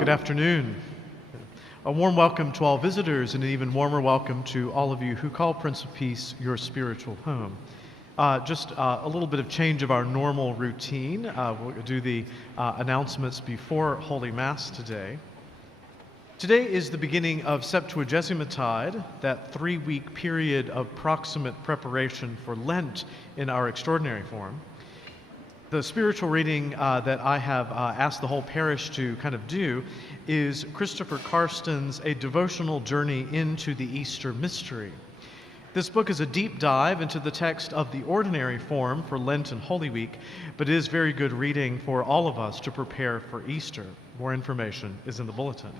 Good afternoon. A warm welcome to all visitors and an even warmer welcome to all of you who call Prince of Peace your spiritual home. Just a little bit of change of our normal routine. We'll do the announcements before Holy Mass today. Today is the beginning of Septuagesima tide, that 3-week period of proximate preparation for Lent in our extraordinary form. The spiritual reading that I have asked the whole parish to kind of do is Christopher Carston's A Devotional Journey into the Easter Mystery. This book is a deep dive into the text of the ordinary form for Lent and Holy Week, but it is very good reading for all of us to prepare for Easter. More information is in the bulletin.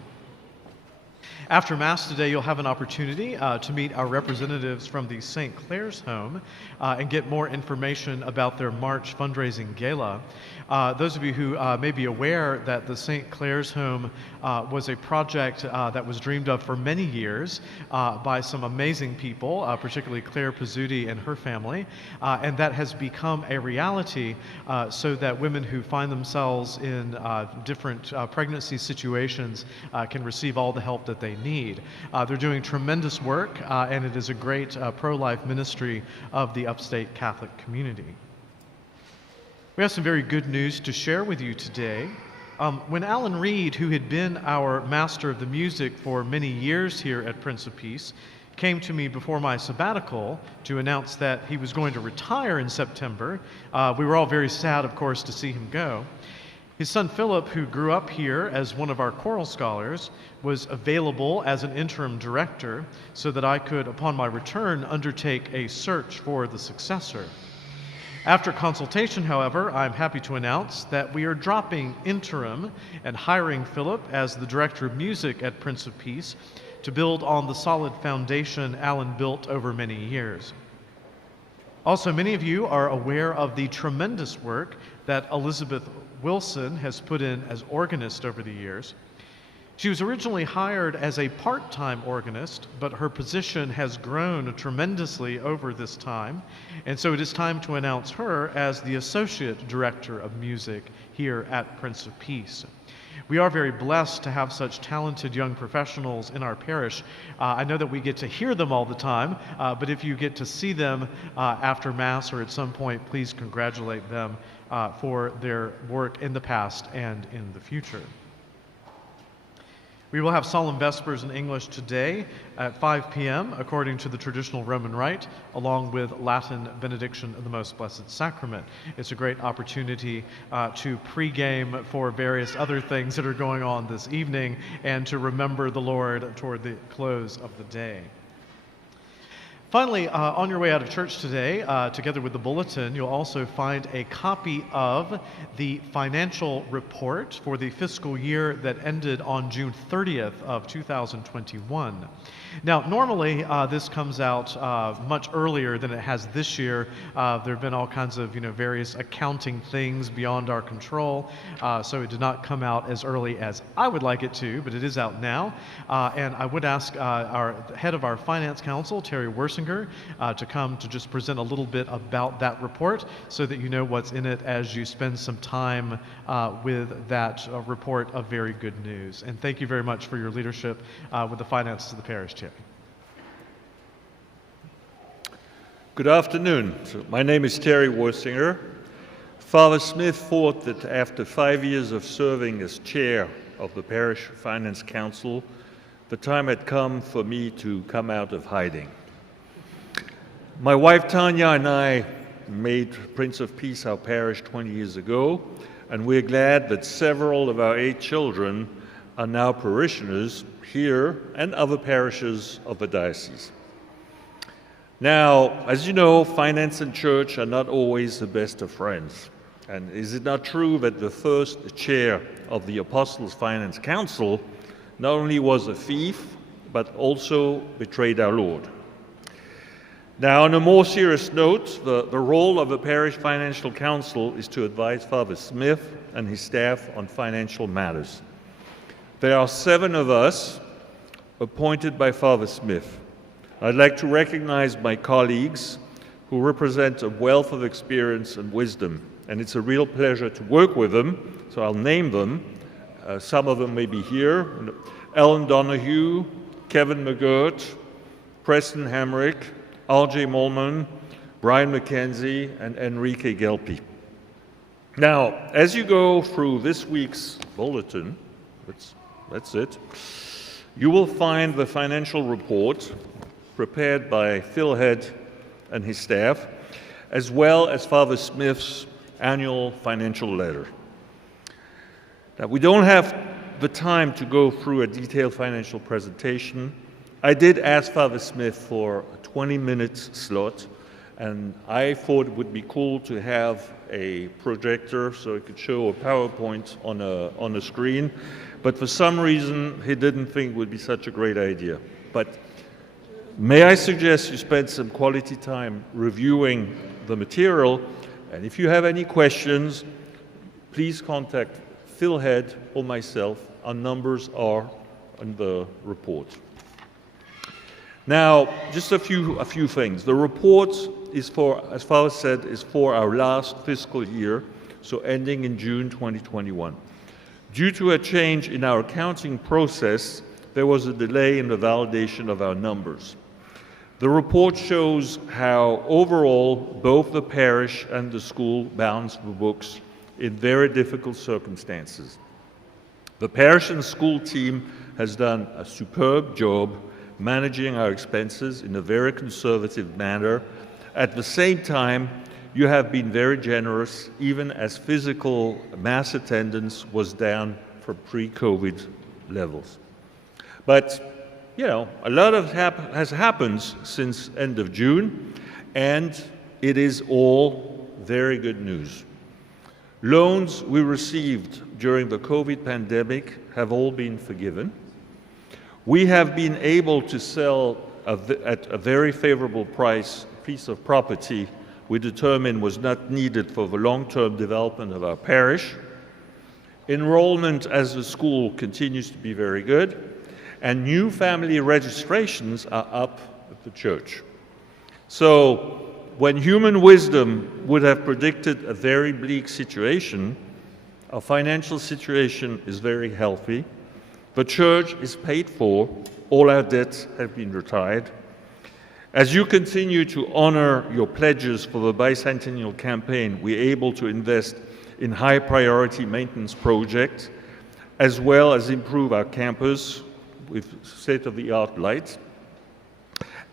After Mass today, you'll have an opportunity to meet our representatives from the St. Clare's Home and get more information about their March fundraising gala. Those of you who may be aware that the St. Clare's Home was a project that was dreamed of for many years by some amazing people, particularly Claire Pizzuti and her family, and that has become a reality so that women who find themselves in different pregnancy situations can receive all the help that they need. They're doing tremendous work, and it is a great pro-life ministry of the upstate Catholic community. We have some very good news to share with you today. When Alan Reed, who had been our master of the music for many years here at Prince of Peace, came to me before my sabbatical to announce that he was going to retire in September, we were all very sad, of course, to see him go. His son Philip, who grew up here as one of our choral scholars, was available as an interim director so that I could, upon my return, undertake a search for the successor. After consultation, however, I'm happy to announce that we are dropping interim and hiring Philip as the director of music at Prince of Peace to build on the solid foundation Alan built over many years. Also, many of you are aware of the tremendous work that Elizabeth Wilson has put in as organist over the years. She was originally hired as a part-time organist, but her position has grown tremendously over this time, and so it is time to announce her as the Associate Director of Music here at Prince of Peace. We are very blessed to have such talented young professionals in our parish. I know that we get to hear them all the time, but if you get to see them after Mass or at some point, please congratulate them for their work in the past and in the future. We will have solemn vespers in English today at 5 p.m. according to the traditional Roman rite, along with Latin benediction of the Most Blessed Sacrament. It's a great opportunity to pregame for various other things that are going on this evening and to remember the Lord toward the close of the day. Finally, on your way out of church today, together with the bulletin, you'll also find a copy of the financial report for the fiscal year that ended on June 30th of 2021. Now, normally this comes out much earlier than it has this year. There have been all kinds of various accounting things beyond our control, so it did not come out as early as I would like it to, but it is out now. And I would ask our head of our Finance Council, Terry Wersinger, to come to just present a little bit about that report so that you know what's in it as you spend some time with that report of very good news. And thank you very much for your leadership with the finances of the parish, Terry. Good afternoon. My name is Terry Wersinger. Father Smith thought that after 5 years of serving as chair of the Parish Finance Council, the time had come for me to come out of hiding. My wife Tanya and I made Prince of Peace our parish 20 years ago, and we're glad that several of our 8 children are now parishioners here and other parishes of the diocese. Now, as you know, finance and church are not always the best of friends. And is it not true that the first chair of the Apostles' Finance Council not only was a thief, but also betrayed our Lord? Now, on a more serious note, the role of the Parish Financial Council is to advise Father Smith and his staff on financial matters. There are 7 of us appointed by Father Smith. I'd like to recognize my colleagues who represent a wealth of experience and wisdom, and it's a real pleasure to work with them, so I'll name them, Some of them may be here. Ellen Donahue, Kevin McGirt, Preston Hamrick, R.J. Molman, Brian McKenzie, and Enrique Gelpi. Now, as you go through this week's bulletin, that's it, you will find the financial report prepared by Phil Head and his staff, as well as Father Smith's annual financial letter. Now, we don't have the time to go through a detailed financial presentation. I did ask Father Smith for a 20-minute slot, and I thought it would be cool to have a projector so it could show a PowerPoint on a screen, but for some reason he didn't think it would be such a great idea. But may I suggest you spend some quality time reviewing the material, and if you have any questions, please contact Phil Head or myself. Our numbers are on the report. Now, just a few things. The report is for, as Father said, is for our last fiscal year, so ending in June 2021. Due to a change in our accounting process, there was a delay in the validation of our numbers. The report shows how overall both the parish and the school balanced the books in very difficult circumstances. The parish and school team has done a superb job managing our expenses in a very conservative manner. At the same time, you have been very generous, even as physical mass attendance was down from pre-COVID levels. But, you know, a lot has happened since end of June, and it is all very good news. Loans we received during the COVID pandemic have all been forgiven. We have been able to sell at a very favorable price a piece of property we determined was not needed for the long-term development of our parish. Enrollment as a school continues to be very good, and new family registrations are up at the church. So, when human wisdom would have predicted a very bleak situation, our financial situation is very healthy. The church is paid for, all our debts have been retired. As you continue to honor your pledges for the bicentennial campaign, we're able to invest in high priority maintenance projects, as well as improve our campus with state-of-the-art lights.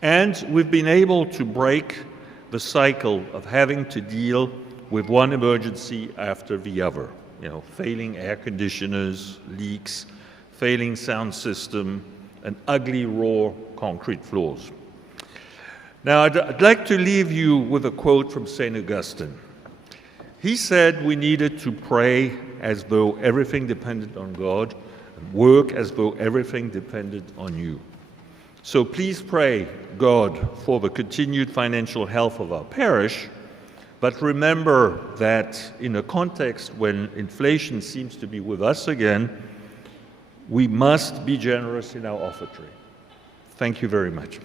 And we've been able to break the cycle of having to deal with one emergency after the other. You know, failing air conditioners, leaks, failing sound system, and ugly raw concrete floors. Now, I'd like to leave you with a quote from St. Augustine. He said we needed to pray as though everything depended on God, and work as though everything depended on you. So please pray God for the continued financial health of our parish, but remember that in a context when inflation seems to be with us again, we must be generous in our offertory. Thank you very much.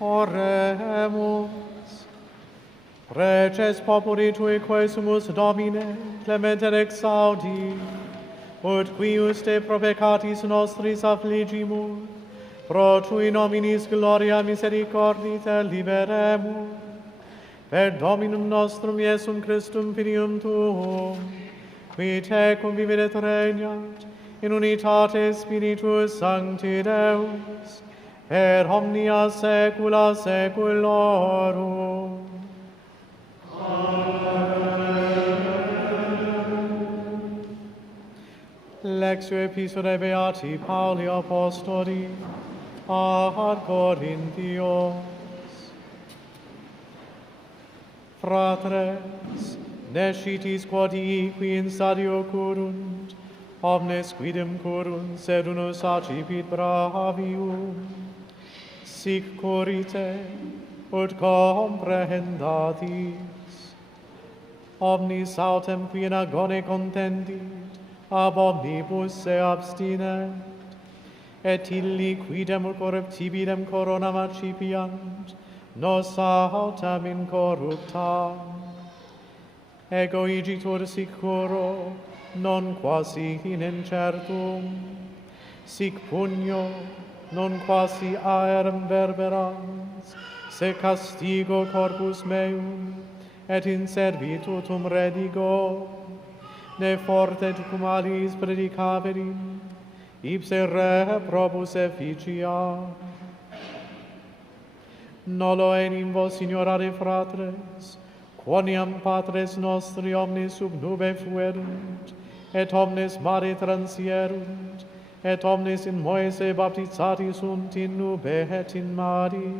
Oremus. Reces populi tui quesumus Domine, clemente exaudi, ut quius te pro peccatis nostris affligimus, Pro tui nominis gloria misericordii te liberemur, per Dominum nostrum Iesum Christum Filium Tuum, qui te convivit et regnat in unitate Spiritus Sancti Deus, per omnia saecula saeculorum. Lectio Epistolae Beati Pauli Apostoli ad Corinthios. Fratres, nescitis quodii qui in stadio curunt, omnes quidem curunt, sed unus accipit bravium. Sic currite, ut comprehendatis. Omnis autem qui in agone contendit, ab omnibus se abstinet, et illi quidem corruptibilem coronam accipiant, nos autem incorruptam. Ego igitur sicuro, non quasi in incertum, sic pugno, non quasi aerem verberans, se castigo corpus meum, et in servitutum redigo, ne forte cum alis predicaverim, ipse reprobus efficia. Nolo enim vos signorare fratres, quoniam patres nostri omnes sub nube fuerunt, et omnes mare transierunt, et omnes in Moise baptizati sunt in nube et in mari,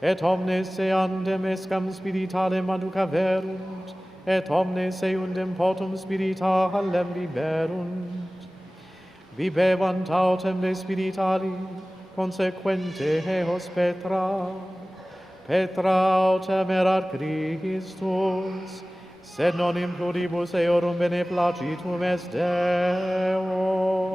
et omnes eandem escam spiritalem aducaverunt, et omnes eundem potum spiritalem biberunt. Bibevant autem de spiritali, consequente eos Petra. Petra autem erat Christus, sed non in pluribus eorum beneplacitum est Deo.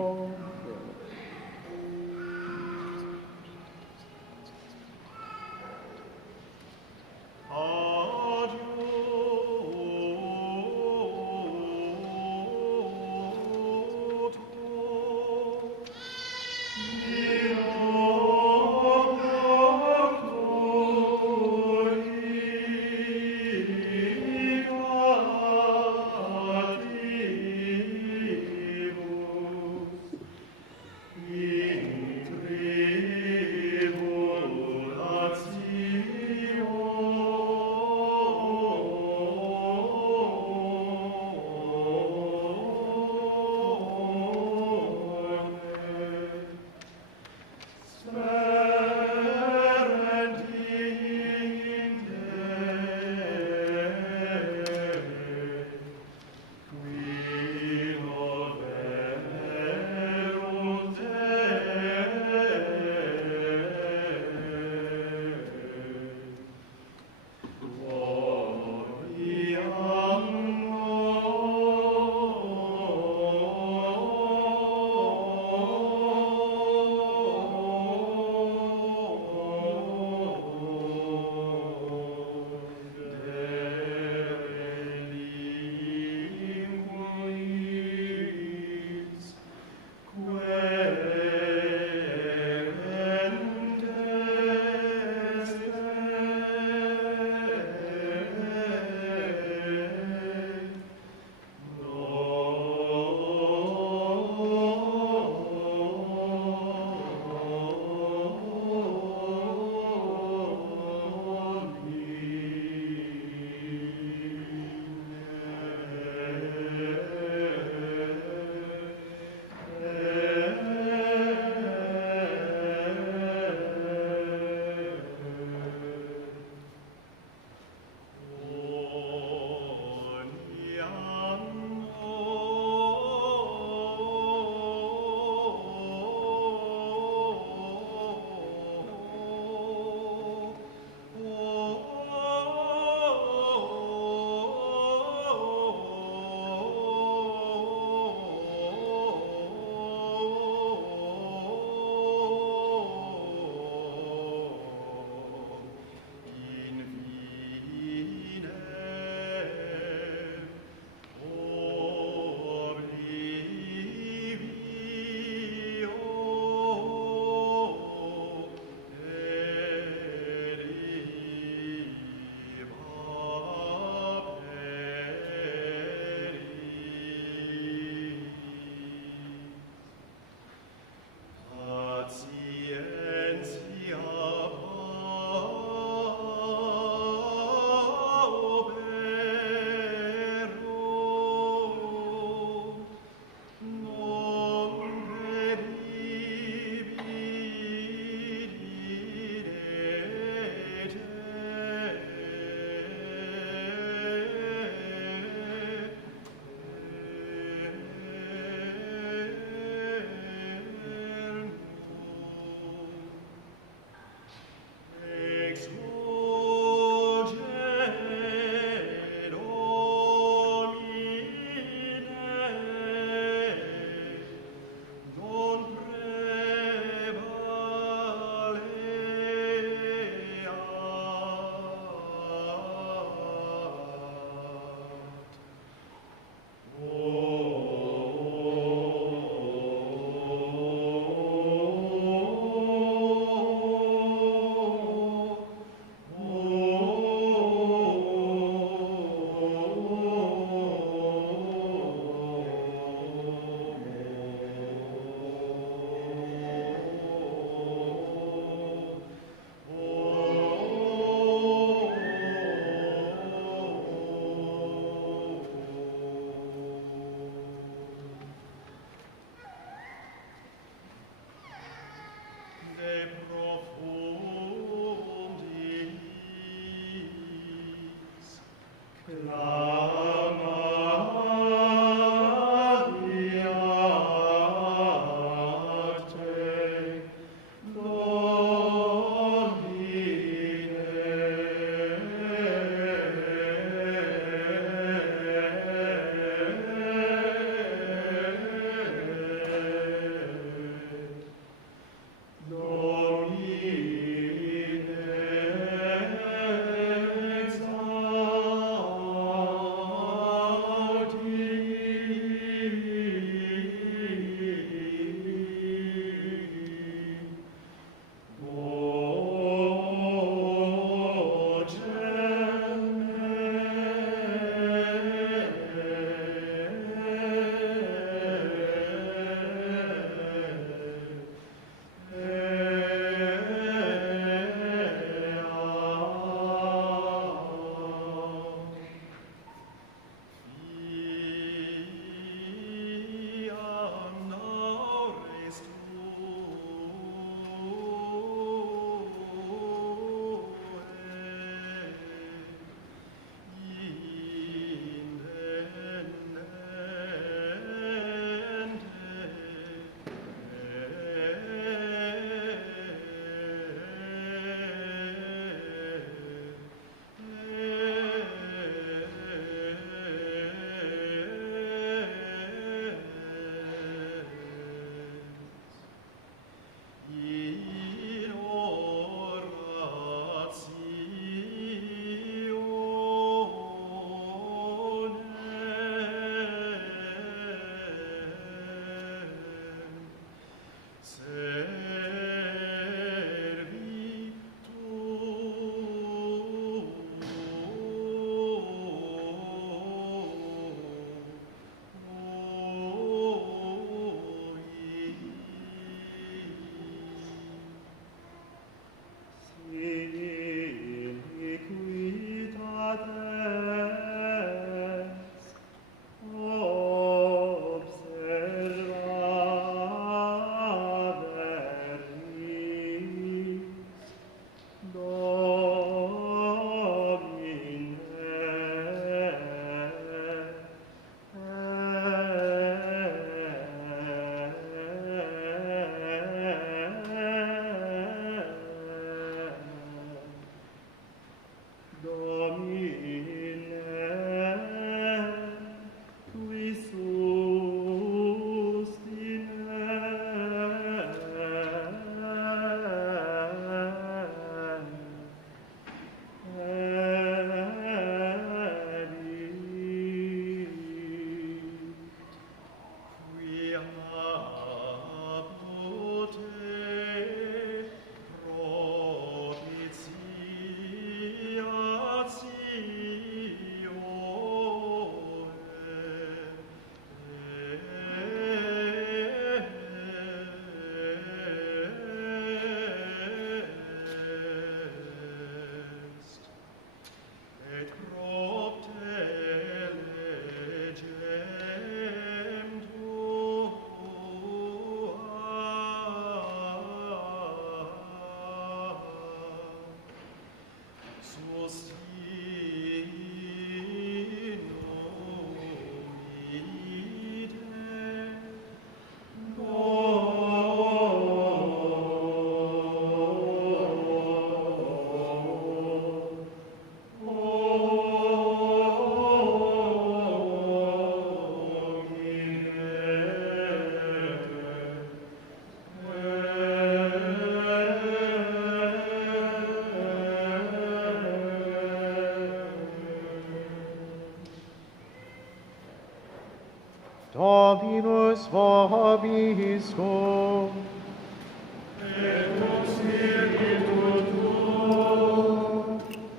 Dominus vobiscum.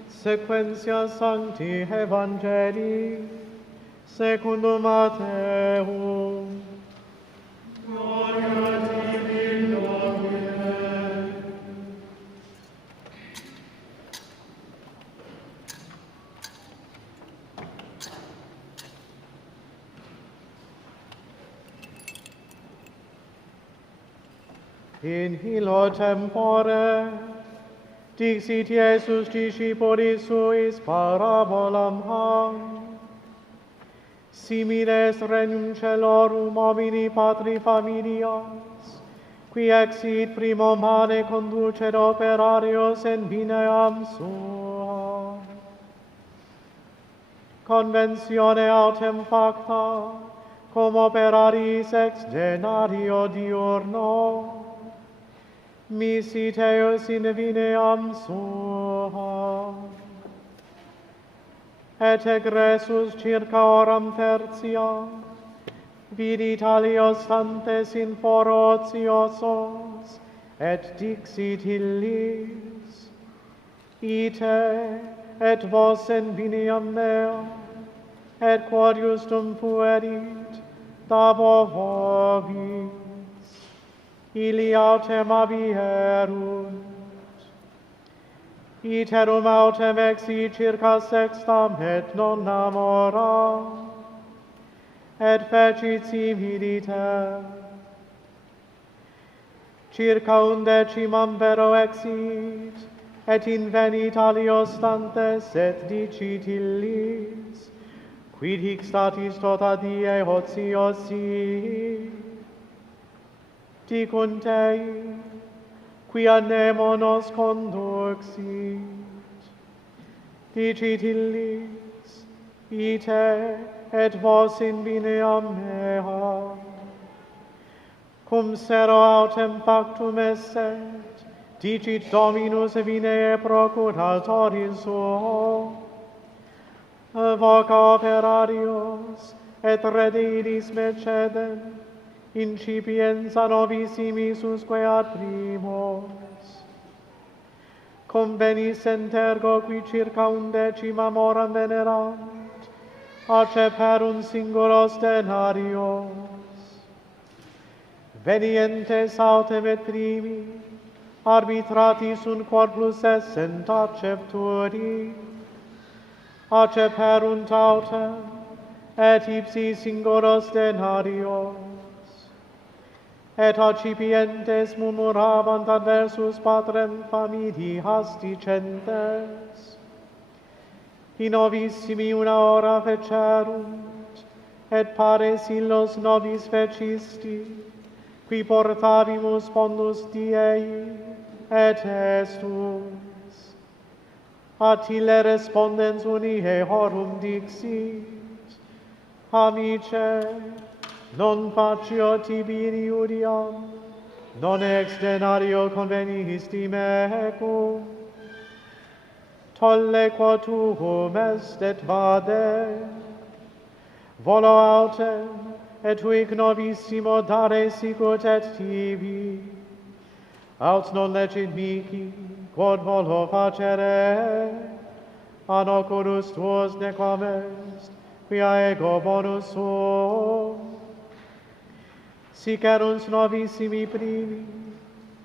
Sequentia Sancti Evangelii secundum Matteum. Gloria tibi, Domine. In illo tempore dixit Iesus discipulis suis parabolam ham. Similes regnum celorum homini patri familias, qui exit primo mane conducet operarios in vineam sua. Conventione autem facta, cum operaris ex denario diurno, misit eos in vineam sua. Et egressus circa oram tertia, vidit alios stantes in foro ociosos, et dixit illis, ite, et vos in vineam mea, et quod justum fuerit, dabo vobis. Ili autem abierunt. Iterum autem exit circa sextam et nonnam hora, et fecit similiter. Circa undecimam vero exit, et invenit alios stantes, et dicit illis, quid hic statis tota die ociosi? Dicunt ei, quia nemo nos conduxit. Dicit illis, ite, et vos in vineam mea. Cum sero autem factum esset, dicit Dominus vinee procuratoris suo. Voca operarios, et redeiris mercedem, incipienza novissimi susque ad primos. Convenis entergo qui circa undecimam horam venerant, acceperunt singulos denarios. Venientes autem et primi, arbitratis sunt quod plus essent accepturi, acceperunt autem, et ipsi singulos denarios. Et accipientes murmurabant adversus patrem familias dicentes. In novissimi una hora fecerunt, et pares illos nobis fecisti, qui portabimus pondus diei, et estus. Attile respondens unie horum dixit, amice, non facio tibi iudiam, non ex denario convenisti mecum. Tolle quod tuum est et vade. Volo autem, et huic novissimo dare sicut et tibi. Aut non lecit mihi, quod volo facere. Anocorus tuos nequam est, quia ego bonus sum. Sic erunt novissimi primi,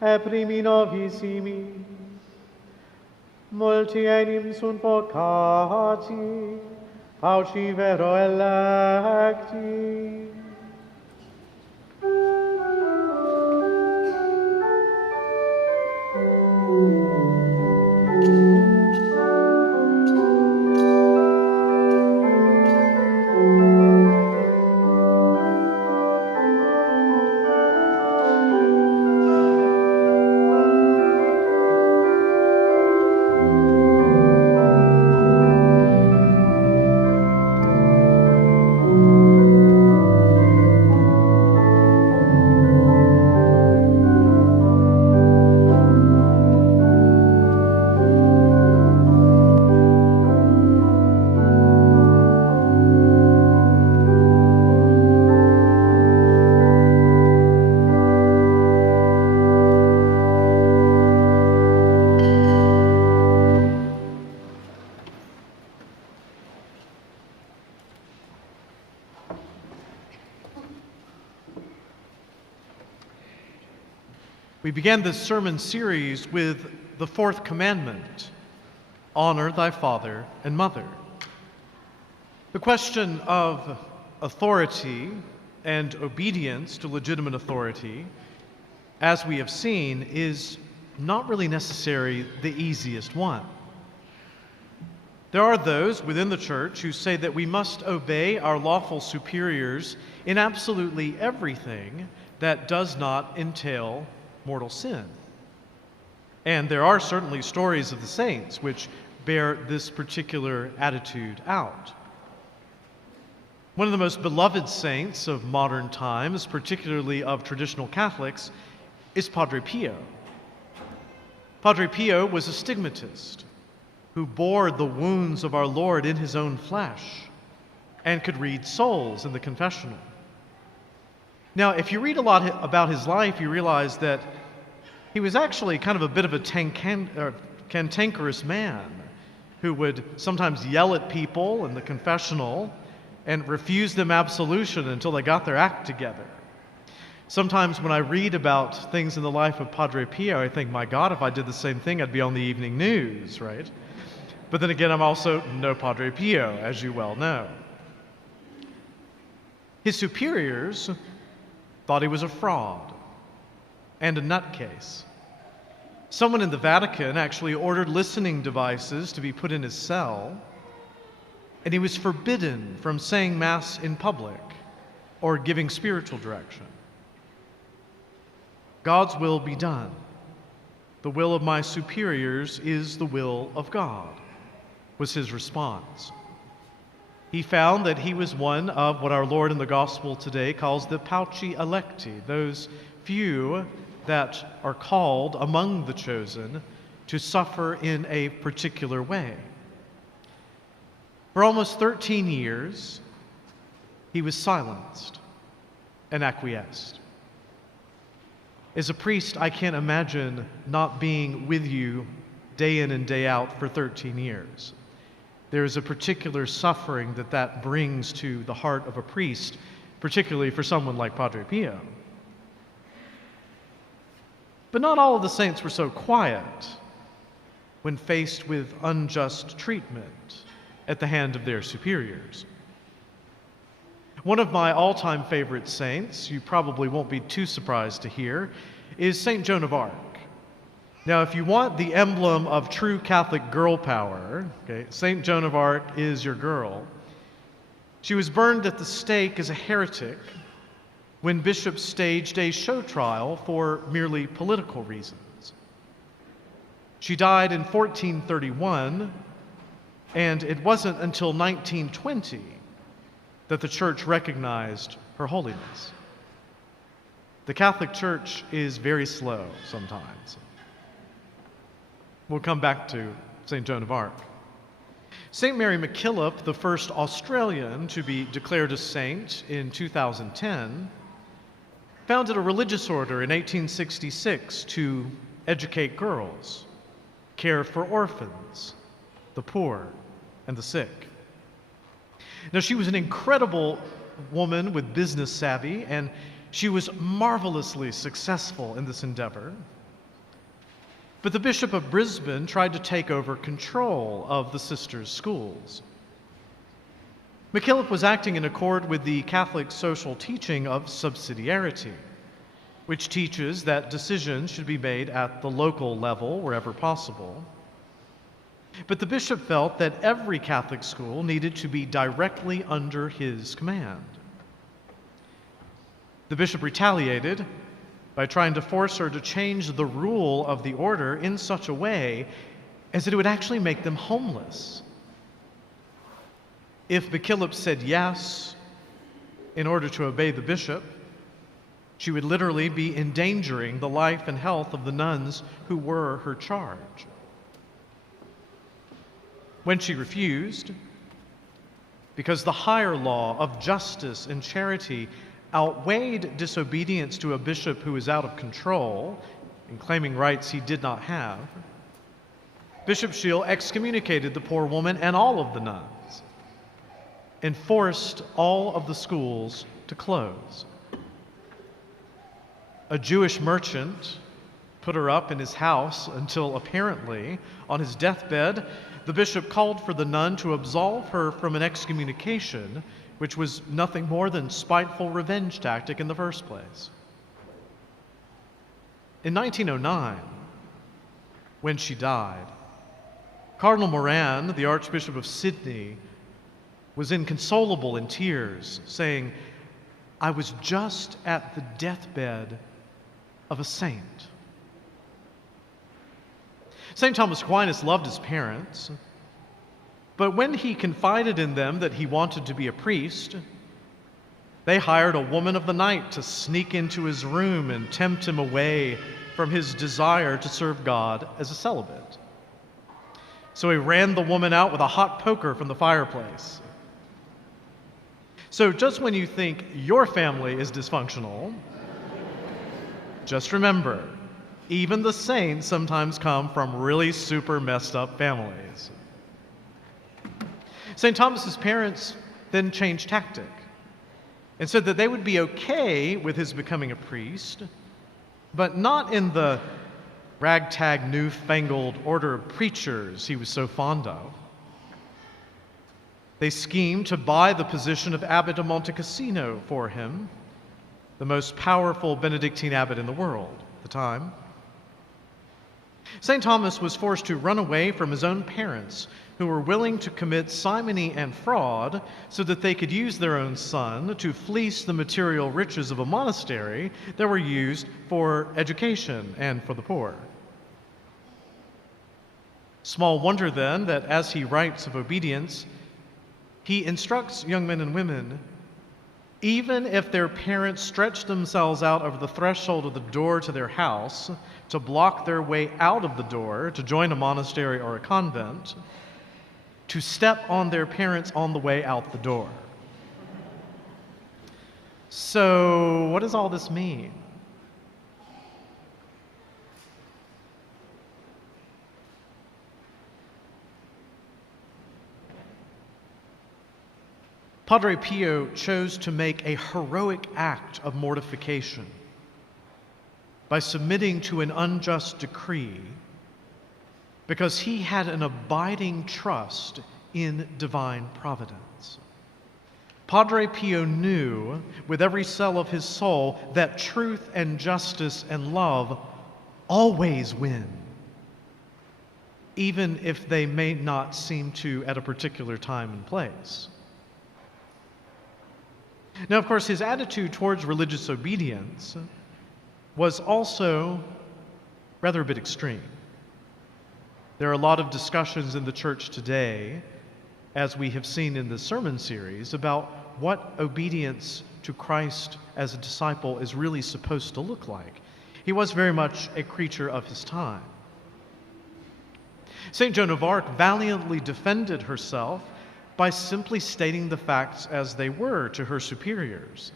e primi novissimi. Multi enim sunt vocati, pauci vero electi. We began this sermon series with the fourth commandment, honor thy father and mother. The question of authority and obedience to legitimate authority, as we have seen, is not really necessarily the easiest one. There are those within the church who say that we must obey our lawful superiors in absolutely everything that does not entail mortal sin. And there are certainly stories of the saints which bear this particular attitude out. One of the most beloved saints of modern times, particularly of traditional Catholics, is Padre Pio. Padre Pio was a stigmatist who bore the wounds of our Lord in his own flesh and could read souls in the confessional. Now, if you read a lot about his life, you realize that he was actually kind of a bit of a cantankerous man who would sometimes yell at people in the confessional and refuse them absolution until they got their act together. Sometimes when I read about things in the life of Padre Pio, I think, my God, if I did the same thing, I'd be on the evening news, right? But then again, I'm also no Padre Pio, as you well know. His superiors thought he was a fraud and a nutcase. Someone in the Vatican actually ordered listening devices to be put in his cell, and he was forbidden from saying Mass in public or giving spiritual direction. God's will be done. The will of my superiors is the will of God, was his response. He found that he was one of what our Lord in the Gospel today calls the pauci electi, those few that are called among the chosen to suffer in a particular way. For almost 13 years, he was silenced and acquiesced. As a priest, I can't imagine not being with you day in and day out for 13 years. There is a particular suffering that brings to the heart of a priest, particularly for someone like Padre Pio. But not all of the saints were so quiet when faced with unjust treatment at the hand of their superiors. One of my all-time favorite saints, you probably won't be too surprised to hear, is St. Joan of Arc. Now, if you want the emblem of true Catholic girl power, okay, St. Joan of Arc is your girl. She was burned at the stake as a heretic when bishops staged a show trial for merely political reasons. She died in 1431, and it wasn't until 1920 that the Church recognized her holiness. The Catholic Church is very slow sometimes. We'll come back to St. Joan of Arc. St. Mary MacKillop, the first Australian to be declared a saint in 2010, founded a religious order in 1866 to educate girls, care for orphans, the poor, and the sick. Now, she was an incredible woman with business savvy, and she was marvelously successful in this endeavor. But the Bishop of Brisbane tried to take over control of the sisters' schools. MacKillop was acting in accord with the Catholic social teaching of subsidiarity, which teaches that decisions should be made at the local level wherever possible. But the bishop felt that every Catholic school needed to be directly under his command. The bishop retaliated by trying to force her to change the rule of the order in such a way as that it would actually make them homeless. If MacKillop said yes in order to obey the bishop, she would literally be endangering the life and health of the nuns who were her charge. When she refused, because the higher law of justice and charity outweighed disobedience to a bishop who was out of control and claiming rights he did not have, Bishop Shiel excommunicated the poor woman and all of the nuns and forced all of the schools to close. A Jewish merchant put her up in his house until apparently, on his deathbed, the bishop called for the nun to absolve her from an excommunication, which was nothing more than spiteful revenge tactic in the first place. In 1909, when she died, Cardinal Moran, the Archbishop of Sydney, was inconsolable in tears, saying, "I was just at the deathbed of a saint." St. Thomas Aquinas loved his parents, but when he confided in them that he wanted to be a priest, they hired a woman of the night to sneak into his room and tempt him away from his desire to serve God as a celibate. So he ran the woman out with a hot poker from the fireplace. So just when you think your family is dysfunctional, just remember, even the saints sometimes come from really super messed up families. St. Thomas's parents then changed tactic and said that they would be okay with his becoming a priest, but not in the ragtag, newfangled order of preachers he was so fond of. They schemed to buy the position of abbot of Monte Cassino for him, the most powerful Benedictine abbot in the world at the time. St. Thomas was forced to run away from his own parents, who were willing to commit simony and fraud so that they could use their own son to fleece the material riches of a monastery that were used for education and for the poor. Small wonder then that as he writes of obedience, he instructs young men and women, even if their parents stretch themselves out over the threshold of the door to their house to block their way out of the door to join a monastery or a convent, to step on their parents on the way out the door. So, what does all this mean? Padre Pio chose to make a heroic act of mortification by submitting to an unjust decree because he had an abiding trust in divine providence. Padre Pio knew with every cell of his soul that truth and justice and love always win, even if they may not seem to at a particular time and place. Now, of course, his attitude towards religious obedience was also rather a bit extreme. There are a lot of discussions in the church today, as we have seen in this sermon series, about what obedience to Christ as a disciple is really supposed to look like. He was very much a creature of his time. St. Joan of Arc valiantly defended herself by simply stating the facts as they were to her superiors,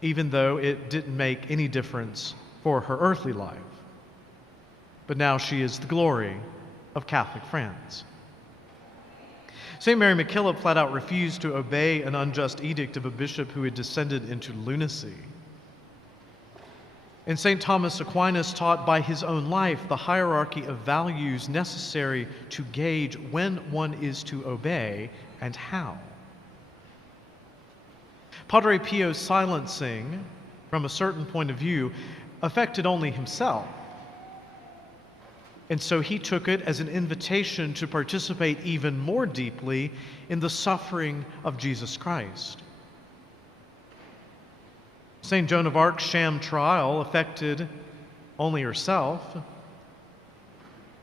even though it didn't make any difference for her earthly life. But now she is the glory of Catholic France. St. Mary MacKillop flat out refused to obey an unjust edict of a bishop who had descended into lunacy. And St. Thomas Aquinas taught by his own life the hierarchy of values necessary to gauge when one is to obey and how. Padre Pio's silencing, from a certain point of view, affected only himself. And so he took it as an invitation to participate even more deeply in the suffering of Jesus Christ. St. Joan of Arc's sham trial affected only herself,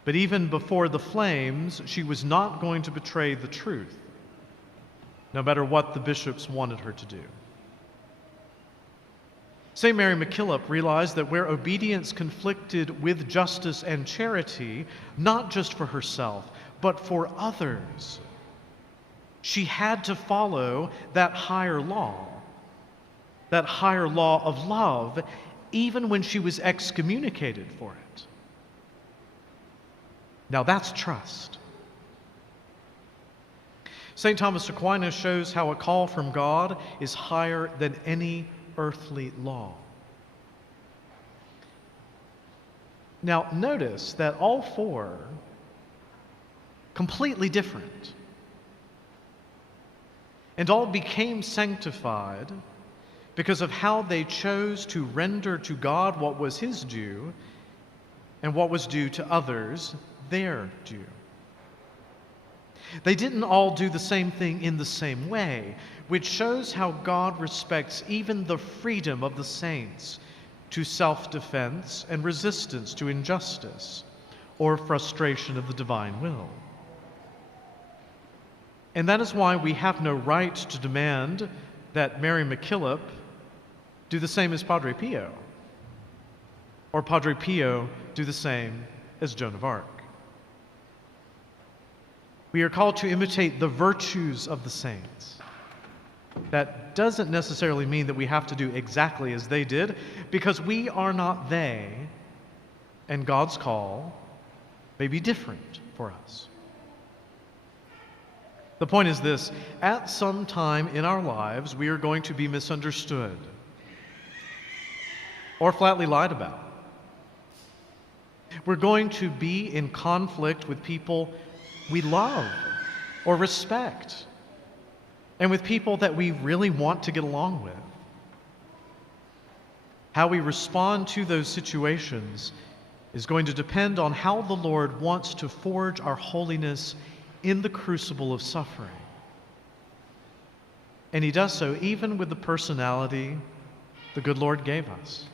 but even before the flames, she was not going to betray the truth, no matter what the bishops wanted her to do. St. Mary MacKillop realized that where obedience conflicted with justice and charity, not just for herself, but for others, she had to follow that higher law of love, even when she was excommunicated for it. Now that's trust. St. Thomas Aquinas shows how a call from God is higher than any earthly law. Now, notice that all four completely different, and all became sanctified because of how they chose to render to God what was his due and what was due to others their due. They didn't all do the same thing in the same way, which shows how God respects even the freedom of the saints to self-defense and resistance to injustice or frustration of the divine will. And that is why we have no right to demand that Mary MacKillop do the same as Padre Pio, or Padre Pio do the same as Joan of Arc. We are called to imitate the virtues of the saints. That doesn't necessarily mean that we have to do exactly as they did, because we are not they, and God's call may be different for us. The point is this: at some time in our lives, we are going to be misunderstood or flatly lied about. We're going to be in conflict with people we love or respect, and with people that we really want to get along with. How we respond to those situations is going to depend on how the Lord wants to forge our holiness in the crucible of suffering. And he does so even with the personality the good Lord gave us.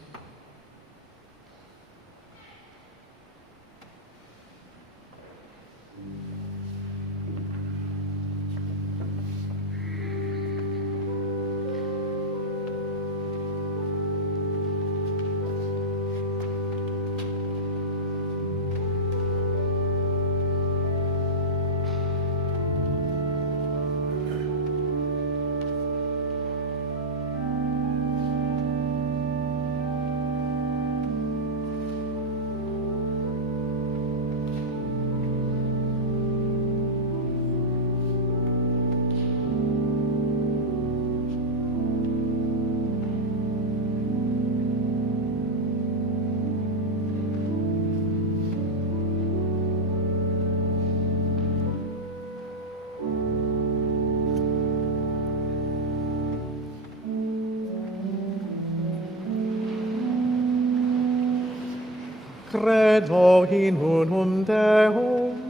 Credo in unum Deum,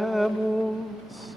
Oremus.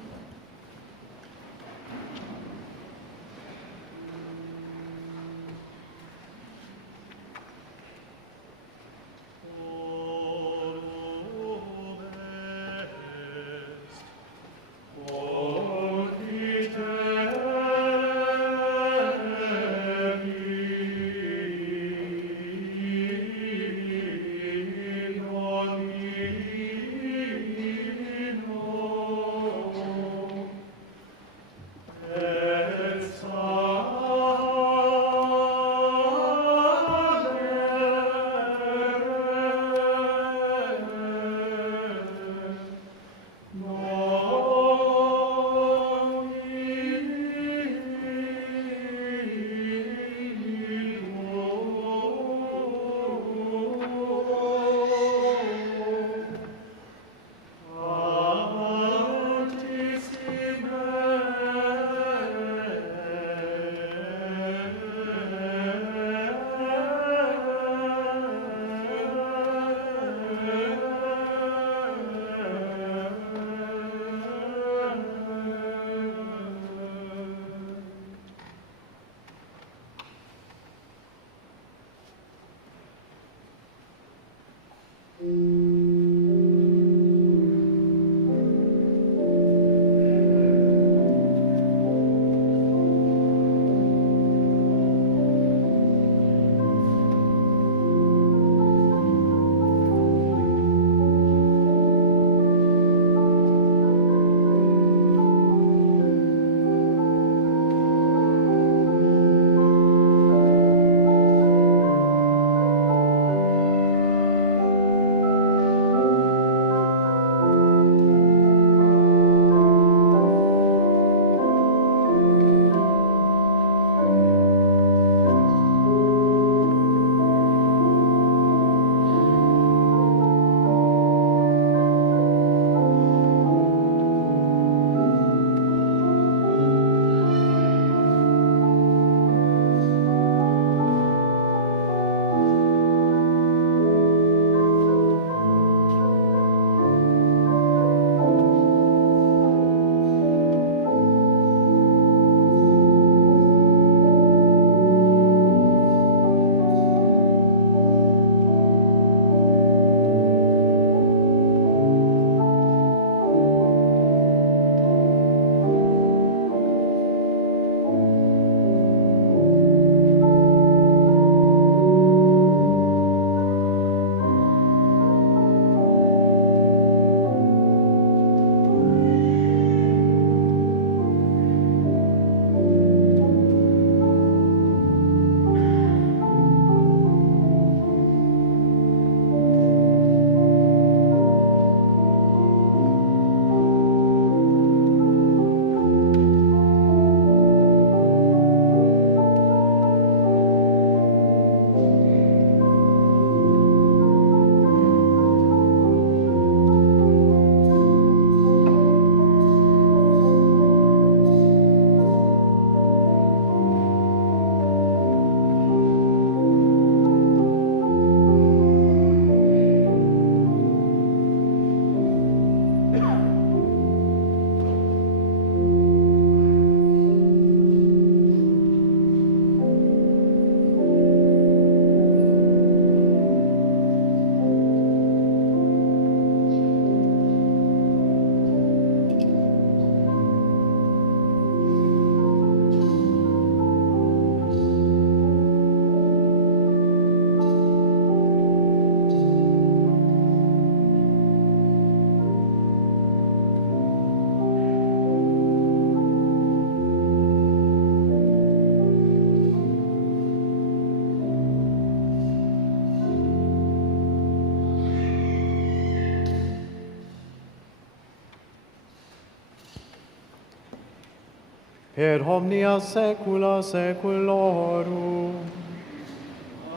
per omnia saecula saeculorum.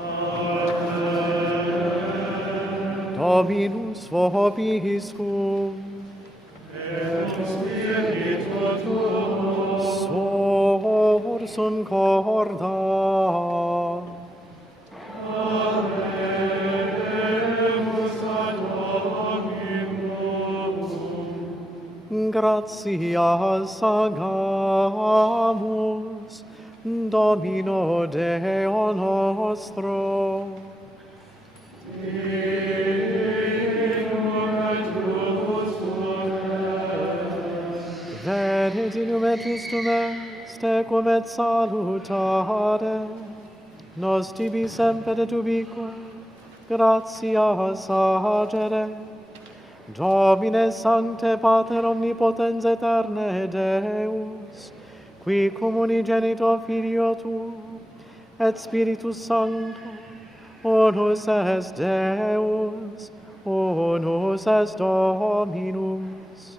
Amen. Dominus vobiscum. Et spiritu tuo. Sursum corda. Amen. Gratias agamus, Domino Deo nostro. Benedictum et justum est, tecum et salutare, nos tibi semper et ubique, gratias agere, Domine Sancte Pater Omnipotens Eterne Deus, qui cum unigenitor Filio Tuo, et Spiritus Sancto, unus est Deus, unus est Dominus,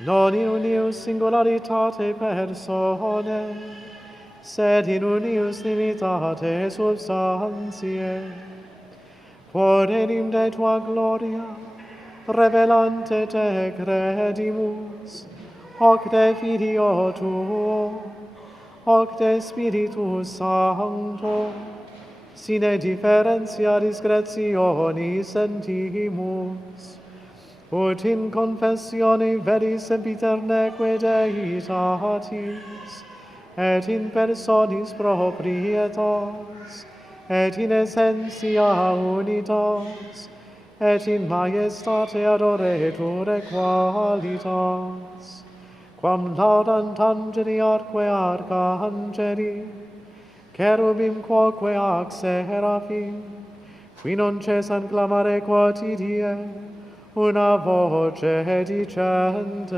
non in unius singularitate personae, sed in unius limitate substantiae, quod enim de Tua gloria, revelante te credimus, hoc de Filio Tuo, hoc de Spiritus Sancto, sine differentia discretionis sentimus, ut in confessione veris sempiterneque Deitatis, et in personis proprietas, et in essentia unitas, et in majestate adoreture qualitas, quam laudant angeli atque arcangeli, cherubim quoque ac seraphim, qui non cessant clamare quotidie, una voce dicentes.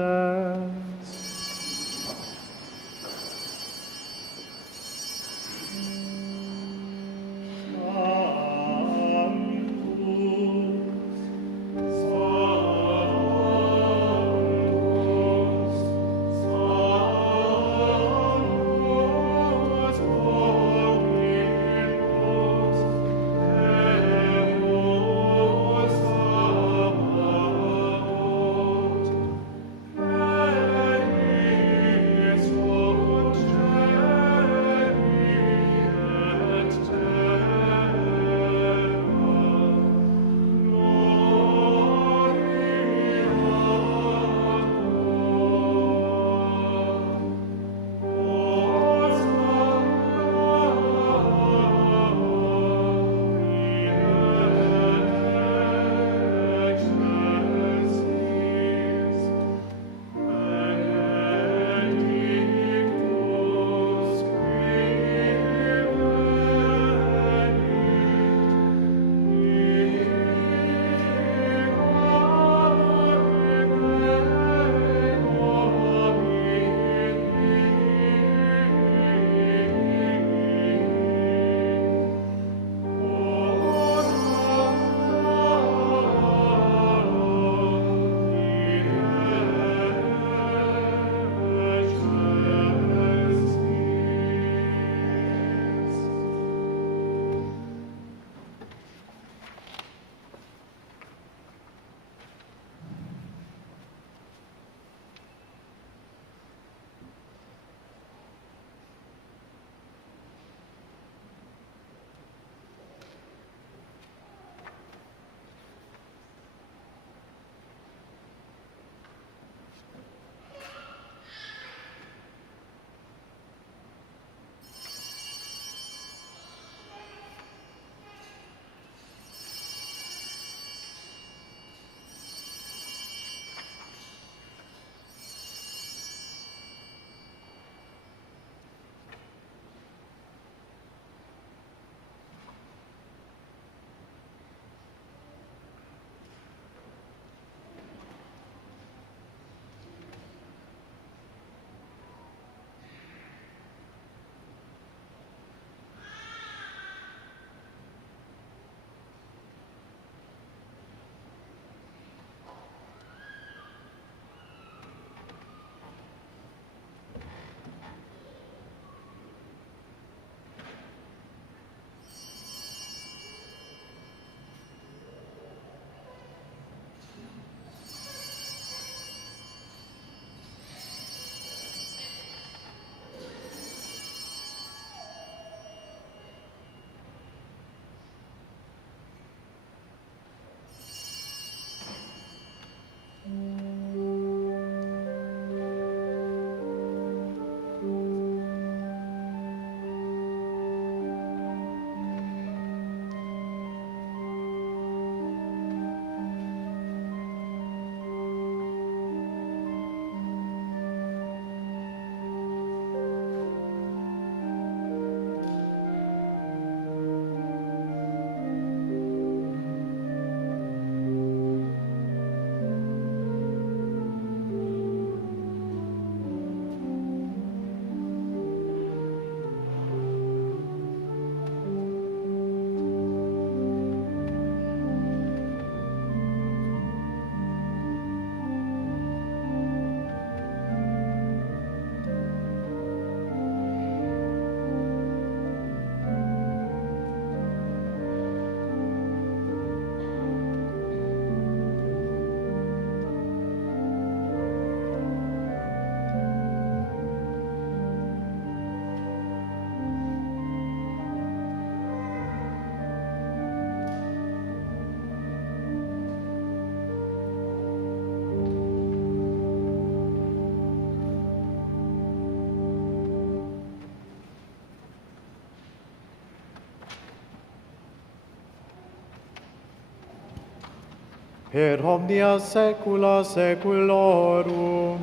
per omnia saecula saeculorum.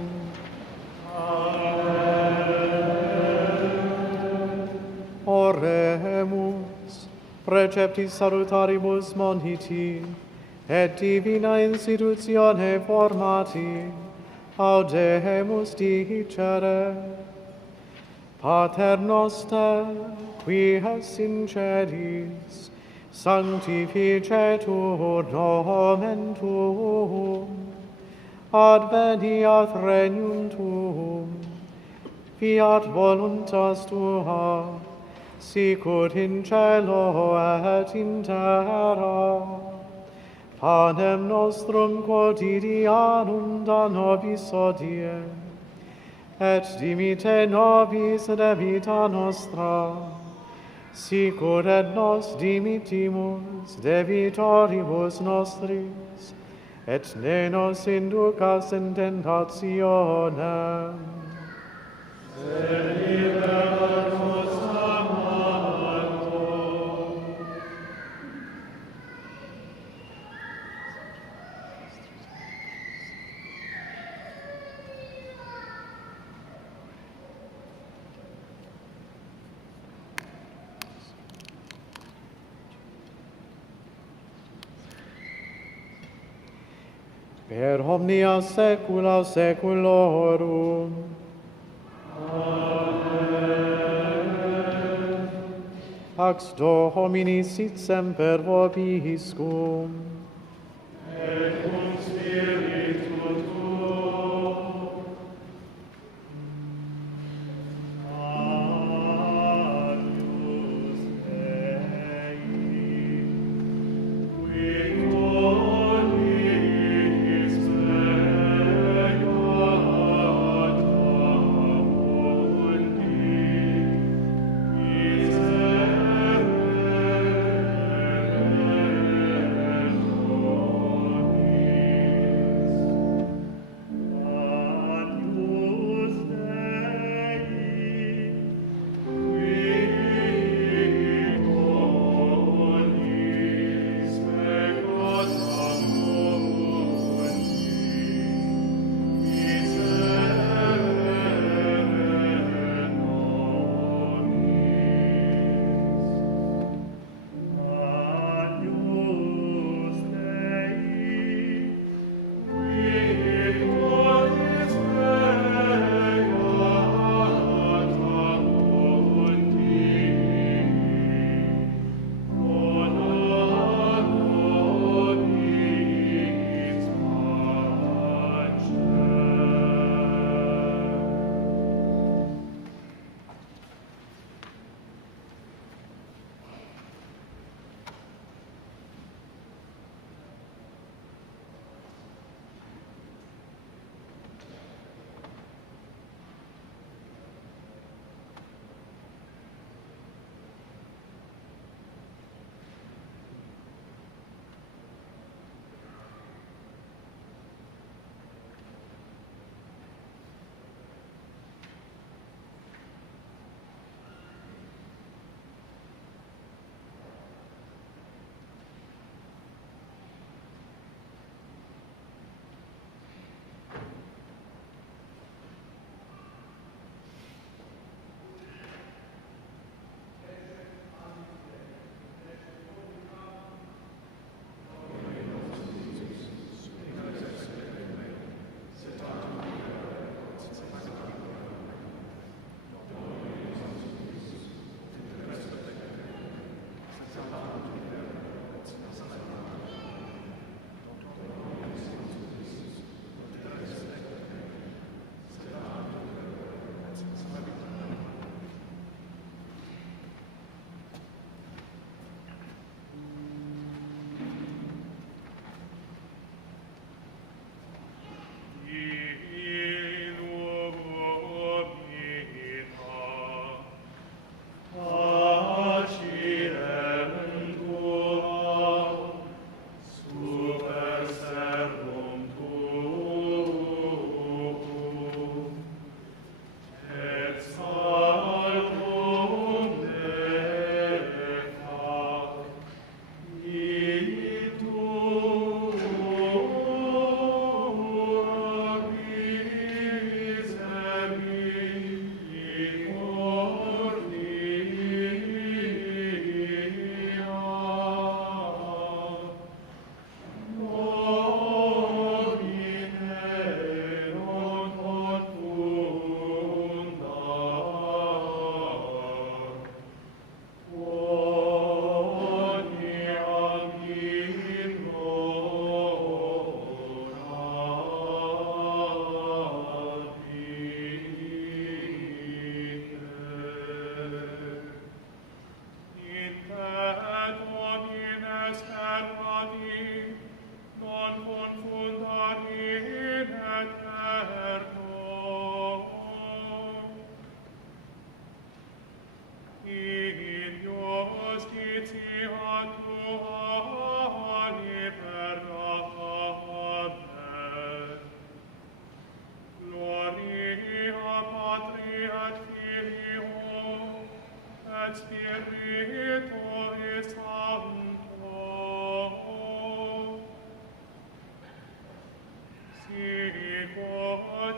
Oremus, preceptis salutaribus moniti, et divina institutione formati, audemus dicere. Pater noster, qui es in celis, sanctificetur nomen tuum, adveniat regnum tuum, fiat voluntas tua, sicut in cielo et in terra. Panem nostrum quotidianum da nobis hodie, et dimite nobis debita nostra, sicur et nos dimitimus debitoribus nostris, et ne nos inducas in tentationem, sed libera nos a malo. Per omnia saecula saeculorum. Amen. Pax Domini sit semper vobiscum. Et cum spiritu tuo. Agnus Dei, qui cognis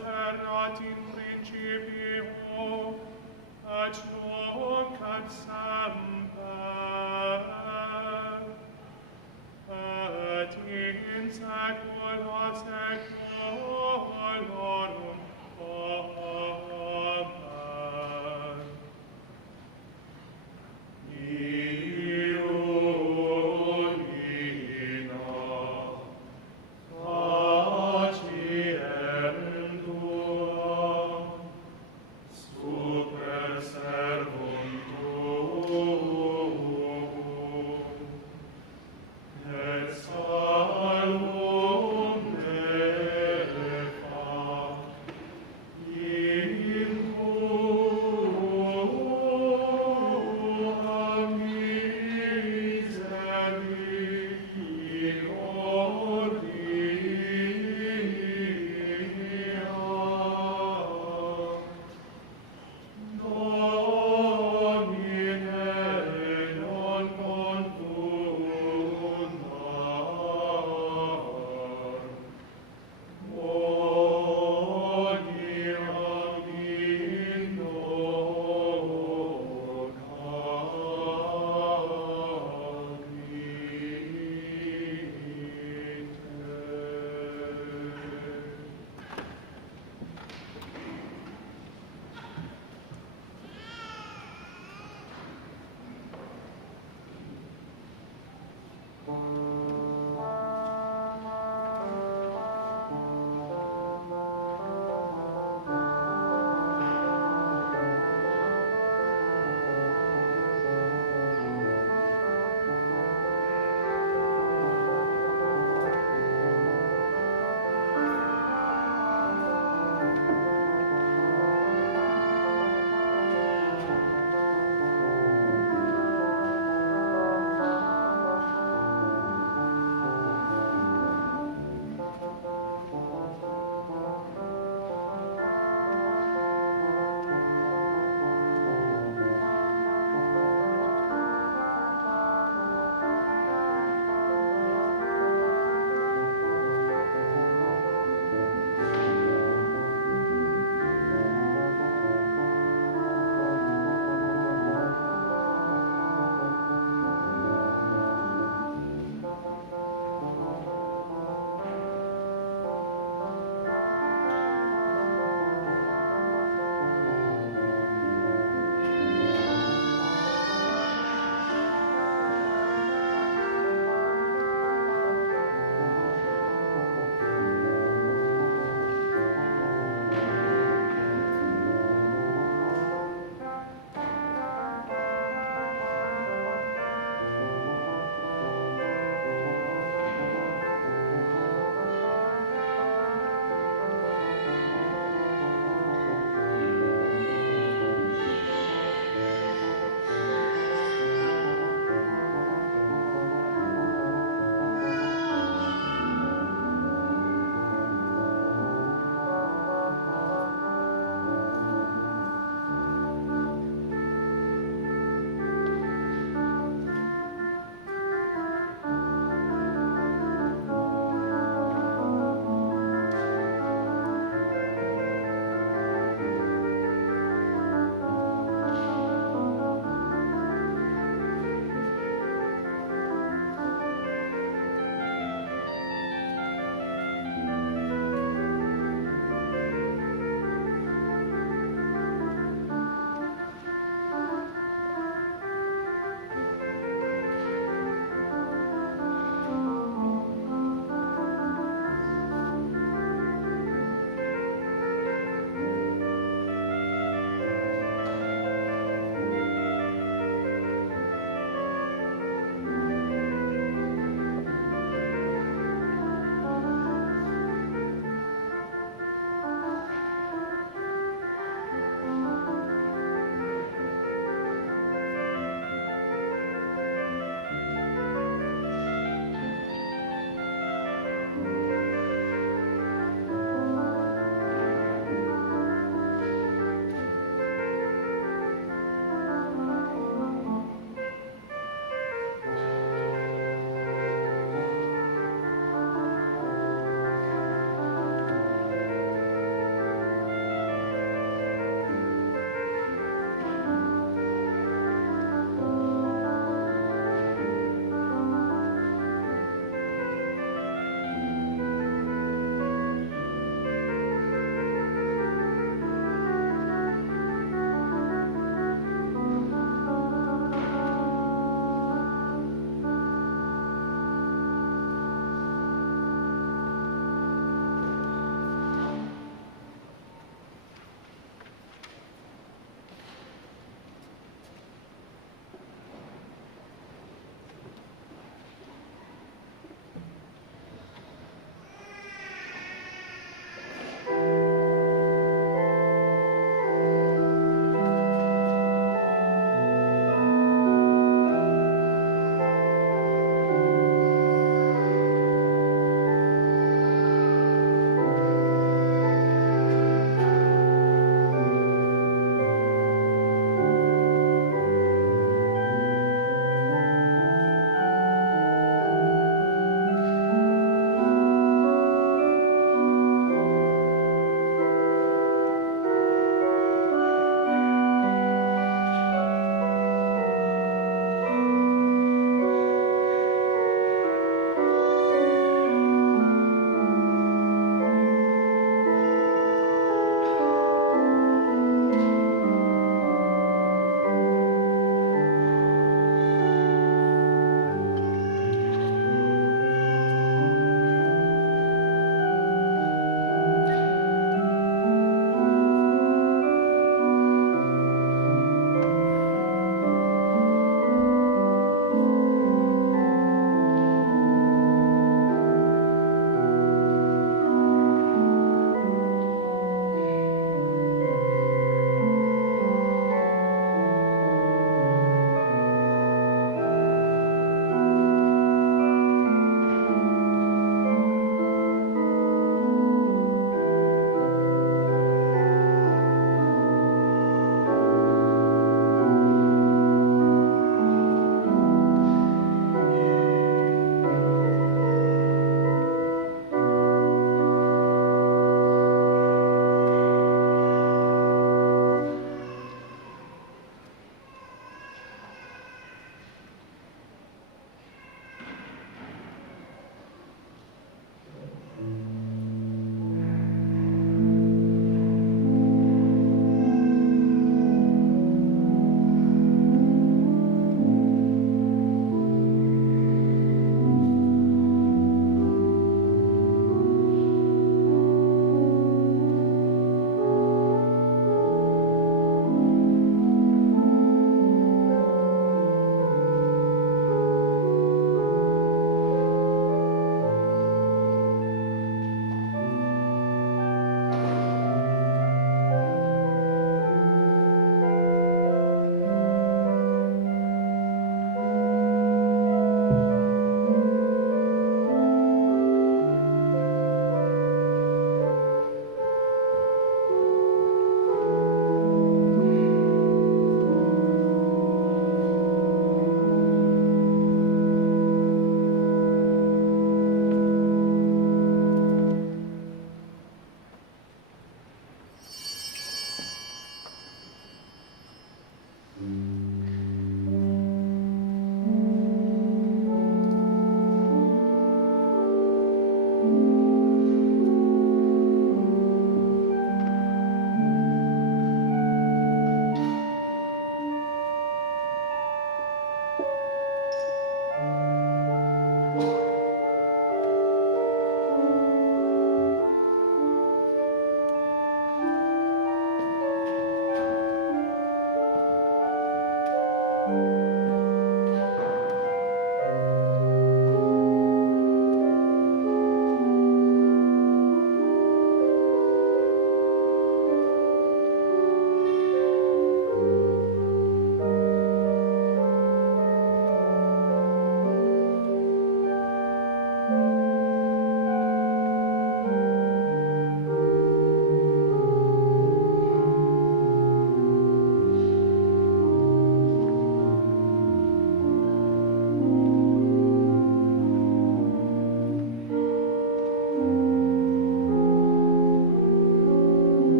erat in principio, et nunc et semper, et in saecula saeculorum. Amen. Iulina, faciem tuam, super servum tuum, et salvum nefas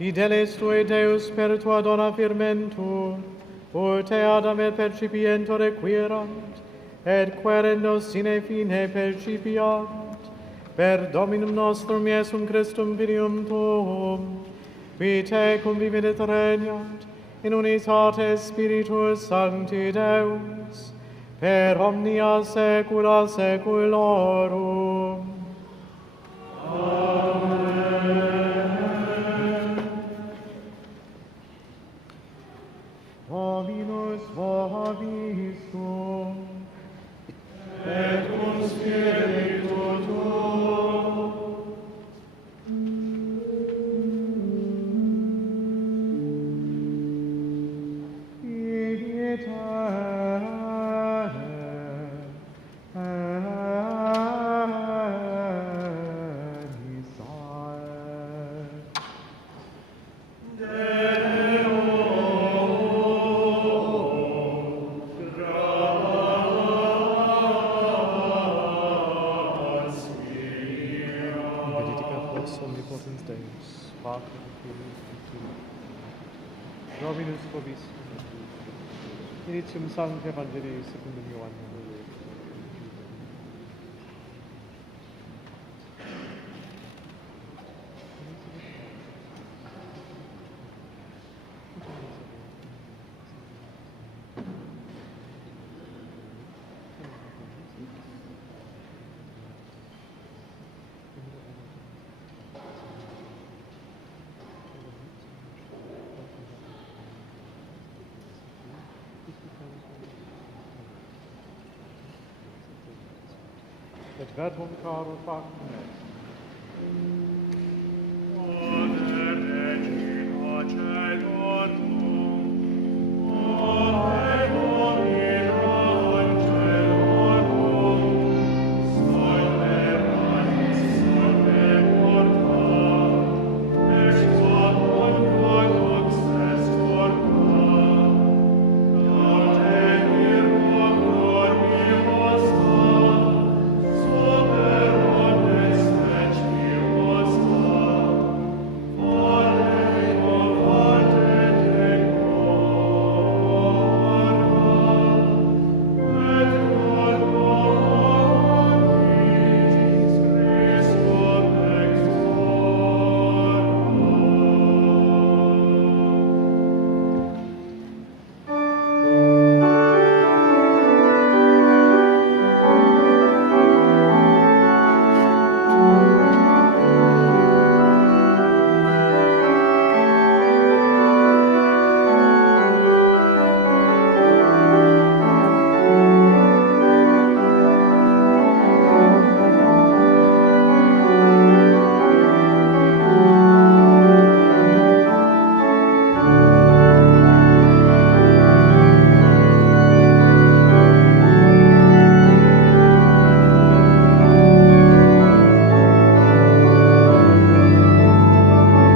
Fideles tue Deus per tua dona firmentur, ut te Adam et percipientur requirant, et querendo sine fine percipiant, per Dominum nostrum Iesum Christum Filium Tuum, qui te convivit et regnat, in unitate Spiritus Sancti Deus, per omnia saecula saeculorum. Dominus vobiscum, et cum spiritu tuo. Omnipotens Deus, Pater et Filius et Spiritus. Dominus vobiscum. Initium Sancti Evangelii secundum Ioannem. Et verbum caro factum est. Pater et in